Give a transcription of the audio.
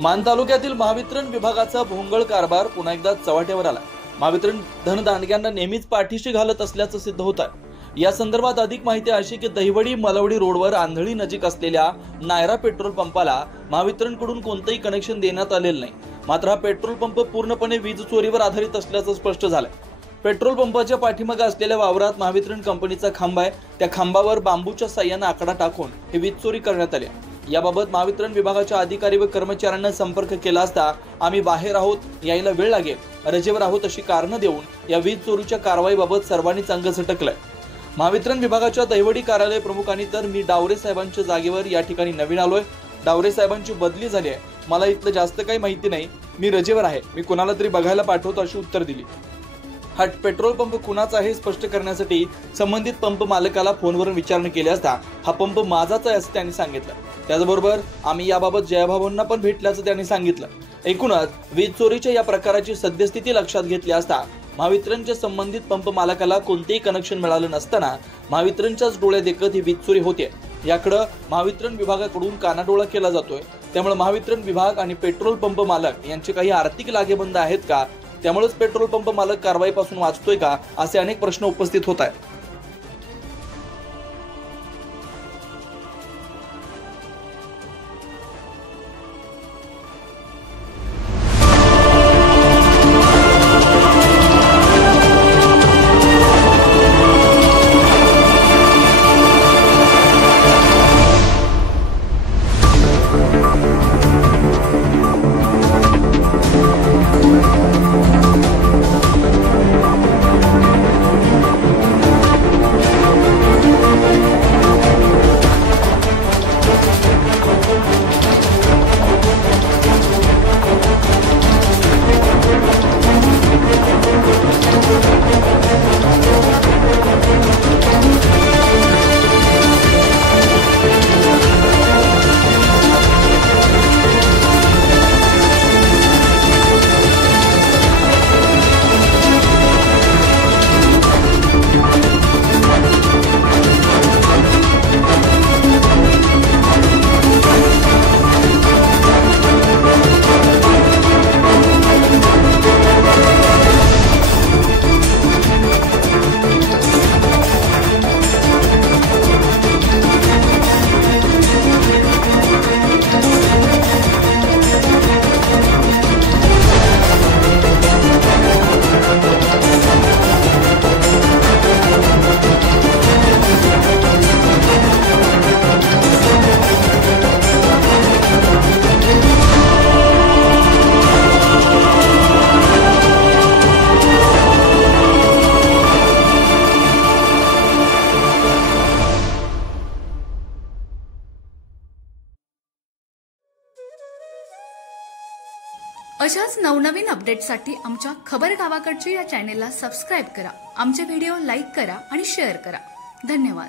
मान तालुक्यातील महावितरण विभागाचा भोंगळ कारभार पुन्हा एकदा चव्हाट्यावर आला। महावितरण धनदांडग्यांना नेहमीच पाठीशी घालत असल्याचं सिद्ध होत आहे। या संदर्भात अधिक माहिती अशी की दहिवडी मलवडी रोडवर आंधळी नजीक असलेल्या नायरा पेट्रोल पंपाला महावितरणकडून कोणतेही कनेक्शन देण्यात आलेलं नाही। मात्र हा पेट्रोल पंप पूर्णपणे वीज चोरीवर आधारित असल्याचं स्पष्ट झालंय। पेट्रोल पंपाच्या पाठीमागे असलेल्या वावरात महावितरण कंपनीचा खांब आहे। त्या खांबावर बांबूच्या साह्याने आकडा टाकून हे वीज चोरी करण्यात आले। याबाबत महावितरण विभागाच्या अधिकारी व कर्मचाऱ्यांना संपर्क केला असता आम्ही बाहेर आहोत, यायला वेळ लागेल, रजेवर आहोत अशी कारणं देऊन या वीज चोरीच्या कारवाईबाबत सर्वांनीच अंग झटकलंय। महावितरण विभागाच्या दहिवडी कार्यालय प्रमुखांनी तर मी डावरे साहेबांच्या जागेवर या ठिकाणी नवीन आलोय, डावरे साहेबांची बदली झाली आहे, मला इथलं जास्त काही माहिती नाही, मी रजेवर आहे, मी कोणाला तरी बघायला पाठवतो अशी उत्तर दिली। हा पेट्रोल पंप कुणाचा आहे स्पष्ट करण्यासाठी संबंधित पंप मालकाला फोनवरून विचारणा केली असता हा पंप माझाच आहे असं त्यांनी सांगितलं। त्याचबरोबर आम्ही याबाबत जयभावांना पण भेटल्याचं त्यांनी सांगितलं। एकूणच वीज चोरीच्या या प्रकाराची सद्यस्थिती लक्षात घेतली असता महावितरणच्या संबंधित पंप मालकाला कोणतेही कनेक्शन मिळालं नसताना महावितरणच्याच डोळ्या देखत ही वीज चोरी होते, याकडे महावितरण विभागाकडून कानाडोळा केला जातोय। त्यामुळे महावितरण विभाग आणि पेट्रोल पंप मालक यांचे काही आर्थिक लागेबंद आहेत का, त्यामुळेच पेट्रोल पंप मालक कारवाईपासून वाचतोय का, असे अनेक प्रश्न उपस्थित होत आहेत। अशाच नवनवीन अपडेटसाठी आमच्या खबर गावाकडची या चॅनेलला सबस्क्राईब करा, आमचे व्हिडिओ लाईक करा आणि शेअर करा। धन्यवाद।